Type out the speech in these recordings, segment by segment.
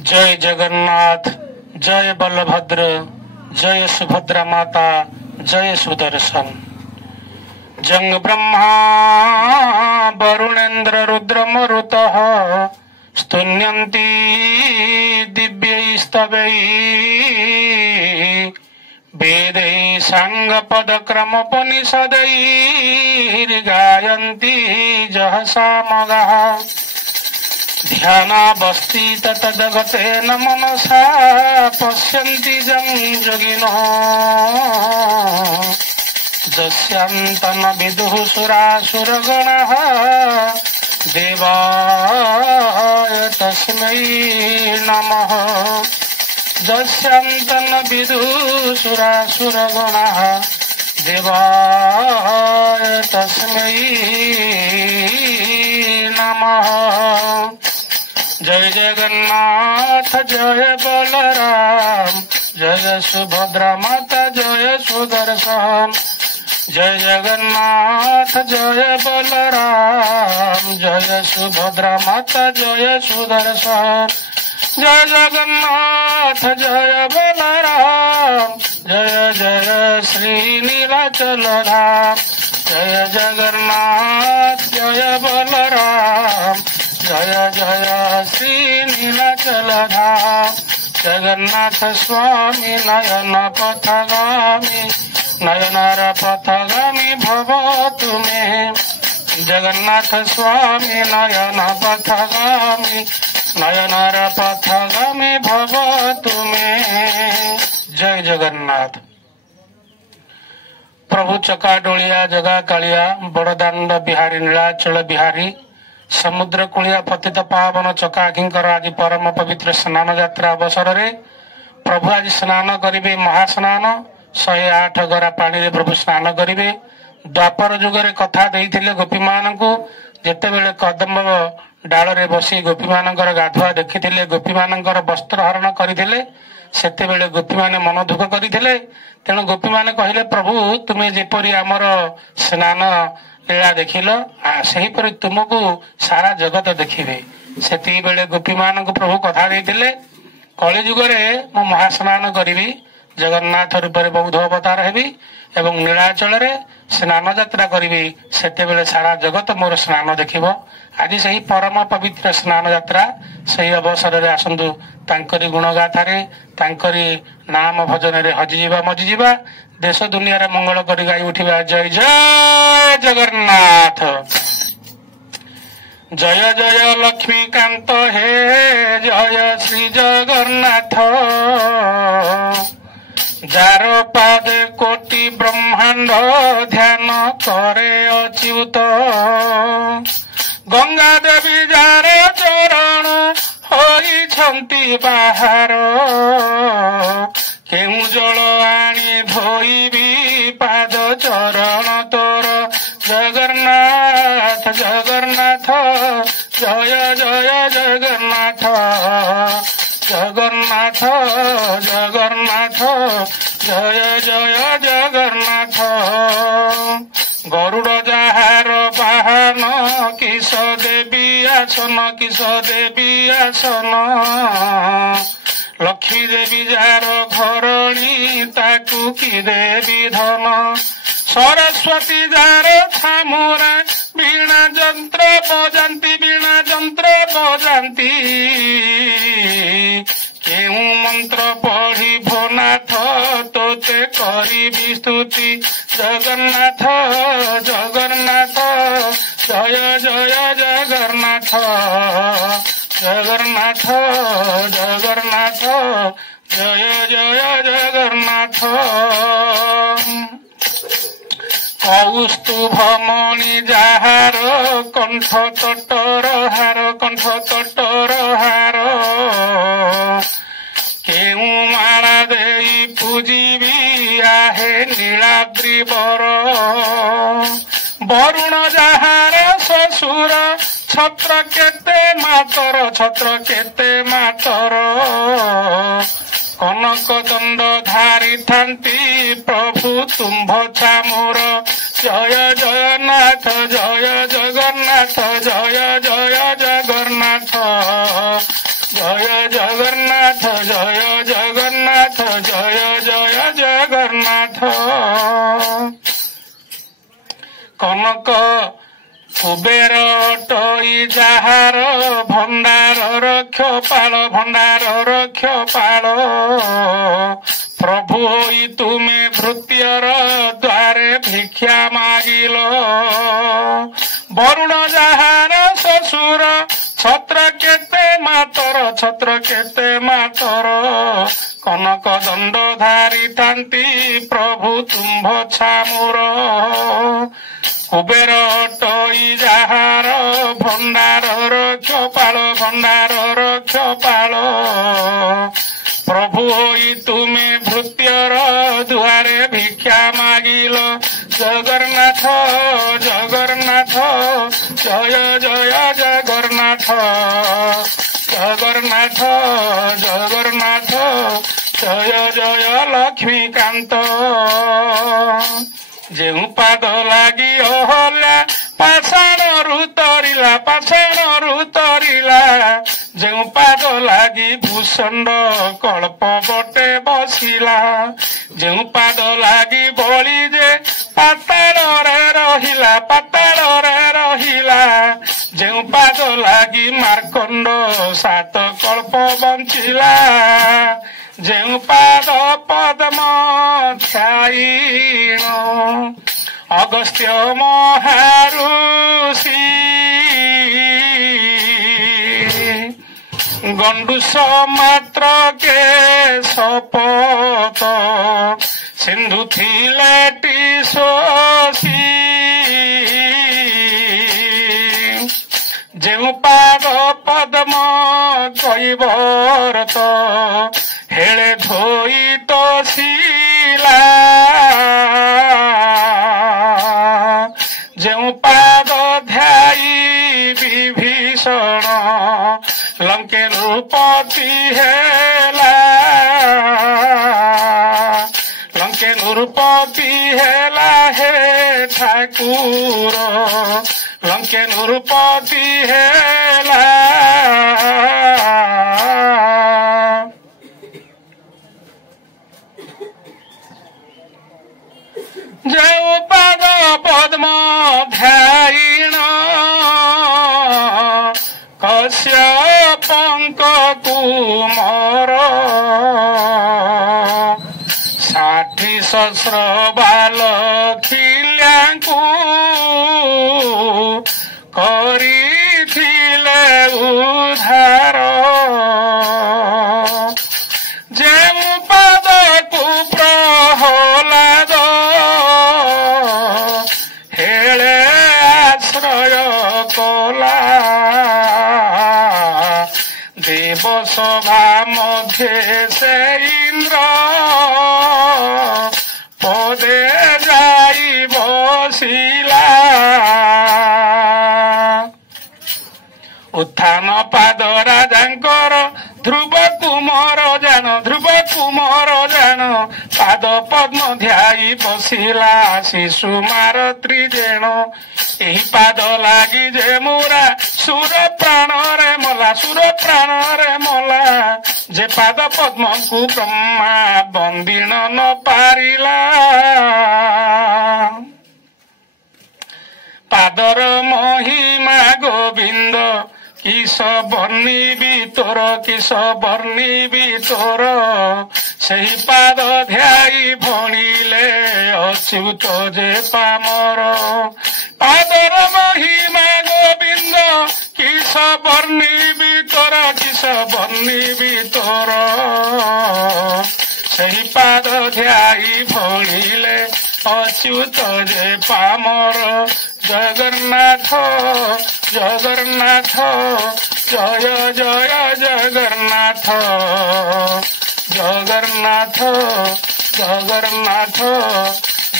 जय जगन्नाथ, जय बलभद्र, जय सुभद्रा माता, जय सुदर्शन। जंग ब्रह्मा वरुणेन्द्र रुद्र मरुतः स्तुन्यन्ति दिव्यैस्तवैः वेदैः साङ्गपदक्रमोपनिषदैर्गायन्ति जः सामगाः। ध्यानावस्थि तद्गतेन मनसा पश्यन्ति योगिनः यस्यान्तन विदुः सुरासुरगणाः देवाय तस्मै नमः। यस्यान्तन विदुः सुरासुरगणाः देवाय तस्मै नमः। जय जगन्नाथ, जय बलराम, जय सुभद्रा माता, जय सुदर्शन। जय जगन्नाथ, जय बलराम, जय सुभद्रा माता, जय सुदर्शन। जय जगन्नाथ, जय बलराम, जय जय श्री नीलाचल धाम। जय जगन्नाथ, जय बलराम, जय जय श्री नीलाचल धाम। जगन्नाथ स्वामी नयन पथगामी, नयनार पथगामी भव तुमे। जगन्नाथ स्वामी नयन पथगामी, नयनार पथगामी भव तुमे। जय जगन्नाथ। प्रभु चका डोलिया जगा कालिया बड़दाण्ड बिहारी नीलाचल बिहारी समुद्र कूलिया पतित पावन चकाखींकर आज परम पवित्र स्नान यात्रा अवसर में प्रभु आज स्नान करेंगे महास्नान 108 गरा पानी रे प्रभु स्नान करेंगे। द्वापर जुगरे कथा देइथिले गोपी माननकु जेतेबेले कदम्ब डाल रे बसी गोपी मानकर गाधुआ देखिथिले गोपी मानकर वस्त्र हरण करथिले सेतेबेले गोपी माने मन दुख करथिले। तेणु गोपी माने कहिले प्रभु तुमे जेपरि आमर स्नान लीला देखिल सेहीपरि तुमको सारा जगत देखिबे। सेती बेले गोपी माननकु प्रभु कथा देइथिले कली जुगरे मु महास्नान करिवि, जगन्नाथ रूप में बौद्ध अवतार हेबी एवं नीलाचल रे स्नान यात्रा करिवि, सेतेबेले सारा जगत मोर स्नान देखिबो। आज सही परम पवित्र स्नान यात्रा सही अवसर रे आसंतु तांकरी गुणगाथारे तांकरी नाम भजन रे हजिजिबा मजिजिबा देश दुनिया रे मंगल करी गाई उठिबा। जय जय जगन्नाथ। जय जय लक्ष्मीकांत हे जय श्री जगन्नाथ। जार पादे कोटि ब्रह्मांड ध्यान करे अच्युत। गंगा देवी जार चरण होइछंती बाहार। केउ जल आनी धोइबी पाद चरण तोर। जगन्नाथ जगन्नाथ जय जय जगन्नाथ। जगन्नाथ जगन्नाथ जय जय जगन्नाथ। गरुड़ जाहार बाहन किस देवी आसन, किस देवी आसन। लक्ष्मी देवी जार घरणी ताकू की देवी धन। सरस्वती जार छामुरा वीणा जंत्र बजाती, वीणा जंत्र बजाती। केउ मंत्र पढ़ी भोनाथ तोते करी स्तुति। जगन्नाथ जगन्नाथ जय जय जगन्नाथ। जगन्नाथ जगन्नाथ जय जय जगन्नाथ। कौस्तुभमणि जाहार कंठ तटर हार, कंठ तटर हार। केउ माला देई पूजिबी आहे नीलाद्रि बर। वरुण जाहार ससुर छत्र केते मातर, छत्र केते मातर। कनक दंड धारी थांती प्रभु तुम्भ छामुर। जय जगन्नाथ जय जगन्नाथ जय जय जगन्नाथ। जय जय ଜଗନ୍ନାଥ ଜୟ ଜଗନ୍ନାଥ ଜୟ ଜୟ ଜଗନ୍ନାଥ। କନକ କୁବେର ଟଇ ଯାହାର ଭଣ୍ଡାରର କ୍ଷପାଳ ଭଣ୍ଡାରର କ୍ଷପାଳ ପ୍ରଭୁ ହୋଇ ତୁମେ ଭୃତ୍ୟର ଦ୍ୱାରେ ଭିକ୍ଷା ମାଗିଲ। ବରୁଣ ଯାହାର ଶ୍ୱଶୁର ଛତ୍ର କେତେ ମାତର ଛତ୍ର କେତେ ମାତର କନକ ଦଣ୍ଡ ଧାରିଥାନ୍ତି ପ୍ରଭୁ ତୁମ୍ଭ ଛାମୁର। କୁବେର ଟଇ ଯାହାର ଭଣ୍ଡାରର କ୍ଷପାଳ ଭଣ୍ଡାରର କ୍ଷପାଳ ପ୍ରଭୁ ହୋଇ ତୁମେ ଭୃତ୍ୟର ଦୁଆରେ ଭିକ୍ଷା ମାଗିଲ। ଜଗନ୍ନାଥ ଜଗନ୍ନାଥ ଜୟ ଜୟ ଜଗନ୍ନାଥ ଜଗନ୍ନାଥ ଜଗନ୍ନାଥ ଜୟ ଜୟ ଲକ୍ଷ୍ମୀକାନ୍ତ। ଯେଉଁ ପାଦ ଲାଗି ଅହଲ୍ୟା ପାଷାଣରୁ ତରିଲା ପାଷାଣରୁ ତରିଲା ଯେଉଁ ପାଦ ଲାଗି ଭୂଷଣ୍ଡ କଳ୍ପ ବଟେ ବସିଲା ଯେଉଁ ପାଦ ଲାଗି ବଳି ଯେ ପାତାଳରେ ରହିଲା ପାତାଳରେ ରହିଲା ଯେଉଁ ପାଦ ଲାଗି ମାର୍କଣ୍ଡ ସାତ କଳ୍ପ ବଞ୍ଚିଲା ଯେଉଁ ପାଦ ପଦ୍ମ ଧ୍ୟାଇଣ ଅଗସ୍ତ୍ୟ ମହାରୁଷି ଗଣ୍ଡୁଷ ମାତ୍ର କେ ଶପଥ ସିନ୍ଧୁ ଥିଲେଟି ଶୋଷି ଯେଉଁ ପାଦ ପଦ୍ମ କୈବରତ ହେଳେ ଧୋଇ ତୋଷିଲା ଯେଉଁ ପାଦ ଧ୍ୟାଇ ବିଭୀଷଣ ଲଙ୍କେ ନୃପତି ହେଲା ଲଙ୍କେ ନୃପତି ହେଲା ହେ ଠାକୁର ଲଙ୍କେ ନୃପତି ହେଲା। ଯେଉଁ ପାଦ ପଦ୍ମ ଧ୍ୟାଇଣ କଶ୍ୟପଙ୍କ କୁମର 60 ସହସ୍ର ବାଲଖିଲ୍ୟାଙ୍କୁ କରିଥିଲେ ଉଦ୍ଧାର ଯେଉଁ ପାଦକୁ ପ୍ରହ୍ଲାଦ ହେଳେ ଆଶ୍ରୟ କଲା ଦେବ ସଭା ମଧ୍ୟରେ ସେ ଇନ୍ଦ୍ର ପଦେ ଯାଇ ବସିଲା ଉତ୍ଥାନ ପାଦ ରାଜାଙ୍କର ଧ୍ରୁବ କୁମର ଜାଣ ପାଦ ପଦ୍ମ ଧ୍ୟାଇ ବସିଲା ଶିଶୁମାର ତ୍ରିଜେଣ ଏହି ପାଦ ଲାଗି ଯେ ମୁରା ସୁର ପ୍ରାଣରେ ମଲା ଯେ ପାଦ ପଦ୍ମକୁ ବ୍ରହ୍ମା ବନ୍ଦିଣ ନ ପାରିଲା ପାଦର ମହିମା ଗୋବିନ୍ଦ କିସ ବର୍ଣ୍ଣିବି ତୋର ସେହି ପାଦ ଧ୍ୟାଇ ଭଣିଲେ ଅଚ୍ୟୁତ ଯେ ପାମର ପାଦର ମହିମା ଗୋବିନ୍ଦ କିସ ବର୍ଣ୍ଣିବି ତୋର ସେହି ପାଦ ଧ୍ୟାଇ ଭଣିଲେ ଅଚ୍ୟୁତ ଯେ ପାମର ଜଗନ୍ନାଥ ଜଗନ୍ନାଥ ଜୟ ଜୟ ଜଗନ୍ନାଥ ଜଗନ୍ନାଥ ଜଗନ୍ନାଥ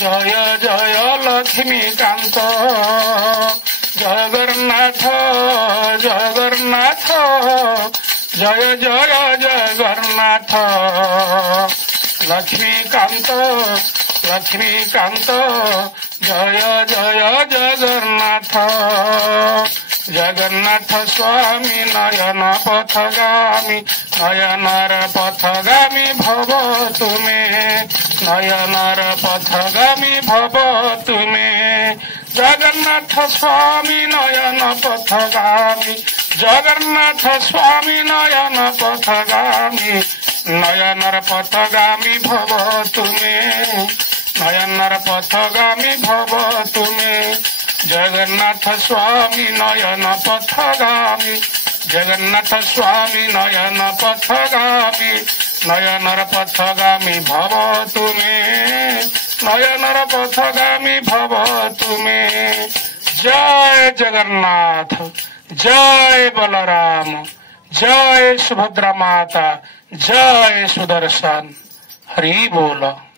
ଜୟ ଜୟ ଲକ୍ଷ୍ମୀକାନ୍ତ ଜଗନ୍ନାଥ ଜଗନ୍ନାଥ ଜୟ ଜୟ ଜଗନ୍ନାଥ ଲକ୍ଷ୍ମୀକାନ୍ତ ଲକ୍ଷ୍ମୀକାନ୍ତ ଜୟ ଜୟ ଜଗନ୍ନାଥ ଜଗନ୍ନାଥ ସ୍ୱାମୀ ନୟନ ପଥଗାମୀ নয়নর পথগামী ভব তুমি, নয়নর পথগামী ভব তুমি। জগন্নাথ স্বামী নয়ন পথগামী, জগন্নাথ স্বামী নয়ন পথগামী, নয়নর পথগামী ভব তুমি, নয়নর পথগামী ভব তুমি। জগন্নাথ স্বামী নয়ন পথগামী, জগন্নাথ স্বামী নয়ন পথগামী, নয়নর পথগামী ভব তুমি, নয়নর পথগামী ভব তুমি। জয় জগন্নাথ, জয় বলরাম, জয় सुभद्रा माता, जय सुदर्शन। हरि बोल।